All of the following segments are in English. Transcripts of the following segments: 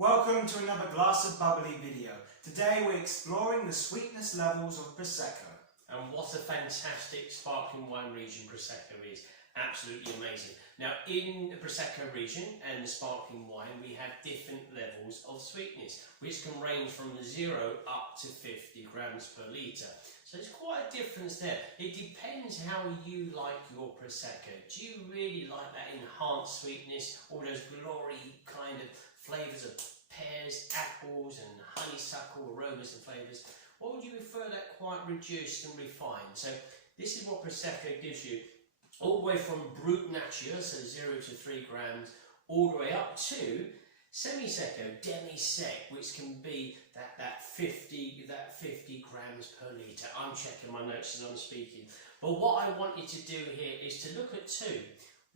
Welcome to another glass of bubbly video. Today we're exploring the sweetness levels of Prosecco. And what a fantastic sparkling wine region Prosecco is. Absolutely amazing. Now in the Prosecco region and the sparkling wine we have different levels of sweetness which can range from 0 up to 50 grams per litre. So there's quite a difference there. It depends how you like your Prosecco. Do you really like that enhanced sweetness, all those glory kind of flavours of pears, apples and honeysuckle aromas and flavours? Or would you prefer that quite reduced and refined? So this is what Prosecco gives you, all the way from Brut Nature, so 0 to 3 grams, all the way up to Semi-Secco, Demi-Sec, which can be that 50 grams per litre. I'm checking my notes as I'm speaking. But what I want you to do here is to look at two.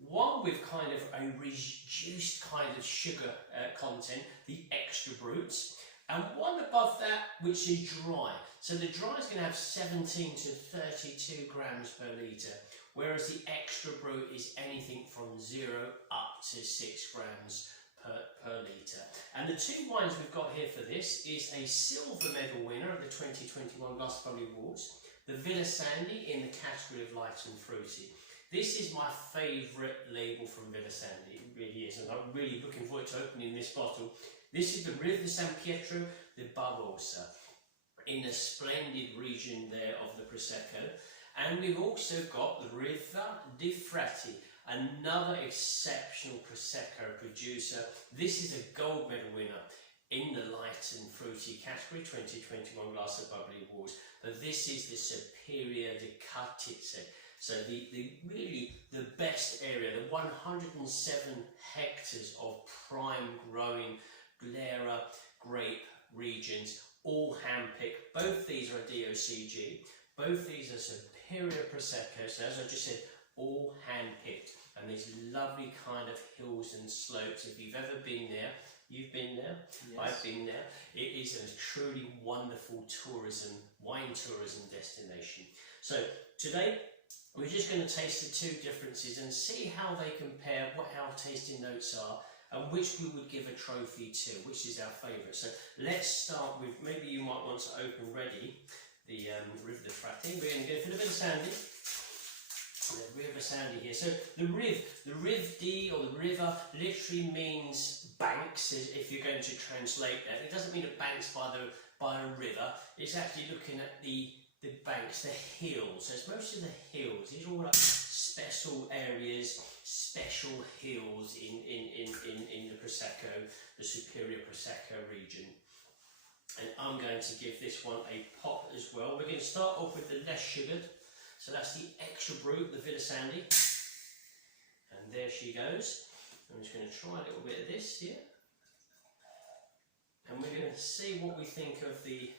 One with kind of a reduced kind of sugar content, the extra brut, and one above that which is dry. So the dry is going to have 17 to 32 grams per litre, whereas the extra brut is anything from 0 up to 6 grams per litre. And the two wines we've got here for this is a silver medal winner of the 2021 Glass Bubbly Awards, the Villa Sandy in the category of light and fruity. This is my favourite label from Villa Sandy, it really is, and I'm really looking forward to opening this bottle. This is the Riv di San Pietro di Barbosa, in the splendid region there of the Prosecco. And we've also got the Riva di Frati, another exceptional Prosecco producer. This is a gold medal winner in the light and fruity category, 2021 Glass of Bubbly Awards. But this is the Superior di Cartizze. So really the best area, the 107 hectares of prime growing Glera grape regions, all hand-picked. Both these are DOCG, both these are Superior Prosecco, so as I just said, all hand-picked. And these lovely kind of hills and slopes. If you've ever been there, you've been there, yes. I've been there. It is a truly wonderful wine tourism destination. So today, we're just going to taste the two differences and see how they compare, what our tasting notes are, and which we would give a trophy to, which is our favourite. So let's start with, maybe you might want to open ready the Riv di Frati. We're going to go for the Villa Sandy. The River Sandy here. So the Riv di or the river literally means banks, if you're going to translate that. It doesn't mean a banks by a river. It's actually looking at the banks, the hills. So it's most of the hills. These are all like special areas, special hills in the Prosecco, the Superior Prosecco region. And I'm going to give this one a pop as well. We're going to start off with the less sugared. So that's the extra brut, the Villa Sandy. And there she goes. I'm just going to try a little bit of this here. And we're going to see what we think of the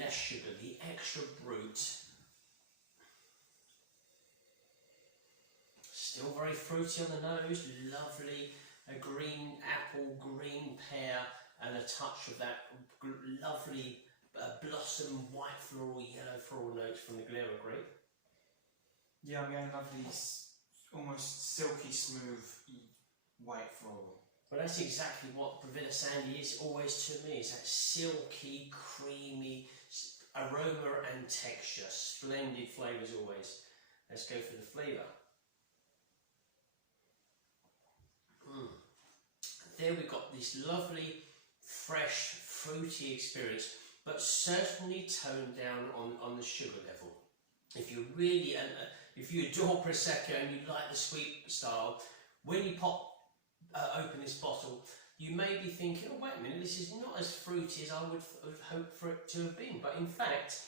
less sugar, the extra brut. Still very fruity on the nose, lovely, a green apple, green pear, and a touch of that lovely blossom, white floral, yellow floral notes from the Glera grape. Yeah, I'm getting lovely, almost silky smooth white floral. Well, that's exactly what Villa Sandy is always to me. It's that silky, creamy aroma and texture. Splendid flavours always. Let's go for the flavour. There we've got this lovely, fresh, fruity experience, but certainly toned down on the sugar level. If you really, if you adore Prosecco and you like the sweet style, when you open this bottle, you may be thinking, oh wait a minute, this is not as fruity as I would have hoped for it to have been. But in fact,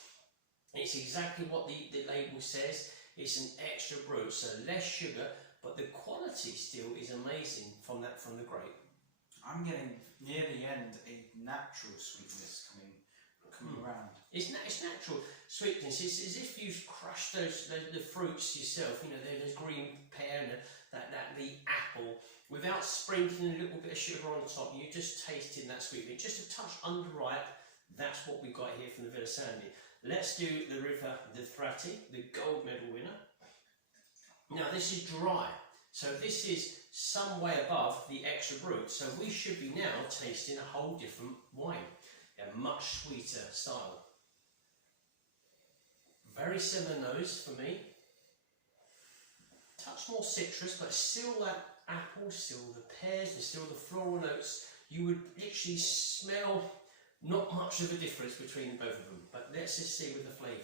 it's exactly what the label says. It's an extra brut, so less sugar, but the quality still is amazing from the grape. I'm getting near the end a natural sweetness coming around. It's natural sweetness. It's as if you've crushed the fruits yourself. You know, there's green pear and the apple, without sprinkling a little bit of sugar on top. You're just tasting that sweetness, just a touch underripe. That's what we've got here from the Villa Sandy. Let's do the Riva di Frati, the gold medal winner. Now this is dry. So this is some way above the extra brut. So we should be now tasting a whole different wine, a much sweeter style. Very similar nose for me. Touch more citrus, but still that apple, still the pears, and still the floral notes. You would literally smell not much of a difference between both of them. But let's just see with the flavour.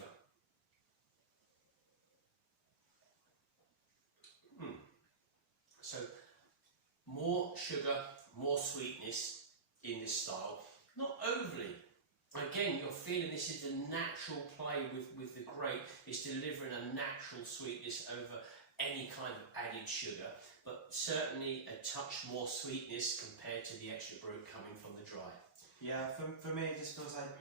So more sugar, more sweetness in this style. Not overly. Again, you're feeling this is a natural play with the grape. It's delivering a natural sweetness over any kind of added sugar, but certainly a touch more sweetness compared to the extra brut coming from the dry. Yeah, for me it just feels like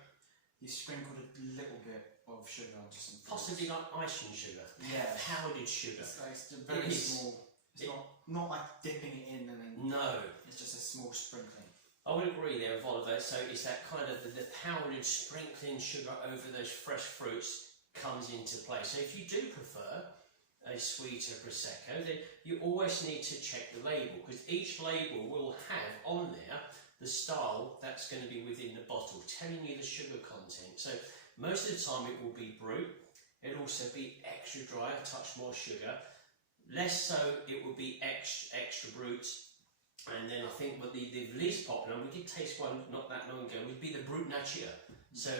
you sprinkled a little bit of sugar onto some fruits. Possibly like icing sugar. Yeah. Powdered sugar. It's like it's very small. It's not like dipping it in and then... No. It's just a small sprinkling. I would agree there with Oliver. So it's that kind of the powdered sprinkling sugar over those fresh fruits comes into play. So if you do prefer a sweeter Prosecco, then you always need to check the label, because each label will have on there the style that's going to be within the bottle, telling you the sugar content. So most of the time it will be brut. It'll also be extra dry, a touch more sugar. Less so, it will be extra brut. And then I think what the least popular, and we did taste one not that long ago, would be the Brut Nature. So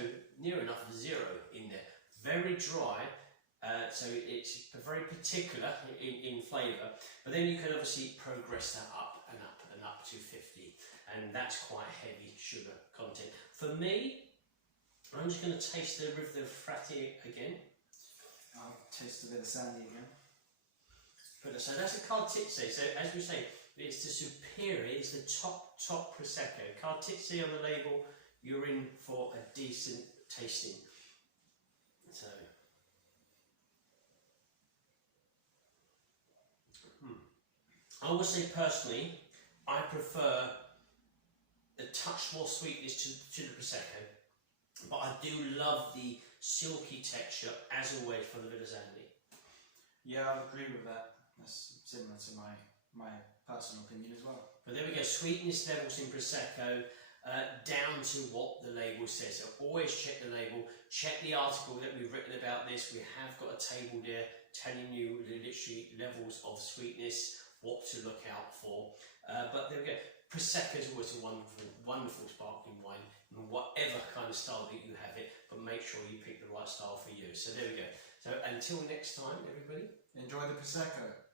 near enough zero in there. Very dry, so it's very particular in flavour. But then you can obviously progress that up and up and up to 50. And that's quite heavy sugar content. For me, I'm just going to taste the River Frati again. I'll taste a bit of Sandy again. So that's a Cartizze. So as we say, it's the superior, it's the top Prosecco. Cartizze on the label, you're in for a decent tasting. So, I would say personally, I prefer a touch more sweetness to the Prosecco, but I do love the silky texture, as always, from the Villazandi. Yeah, I agree with that. That's similar to my personal opinion as well. But there we go, sweetness levels in Prosecco, down to what the label says. So always check the label, check the article that we've written about this. We have got a table there telling you the literally levels of sweetness, what to look out for. But there we go, Prosecco is always a wonderful, wonderful sparkling wine, in whatever kind of style that you have it, but make sure you pick the right style for you. So there we go. So until next time, everybody. Enjoy the Prosecco.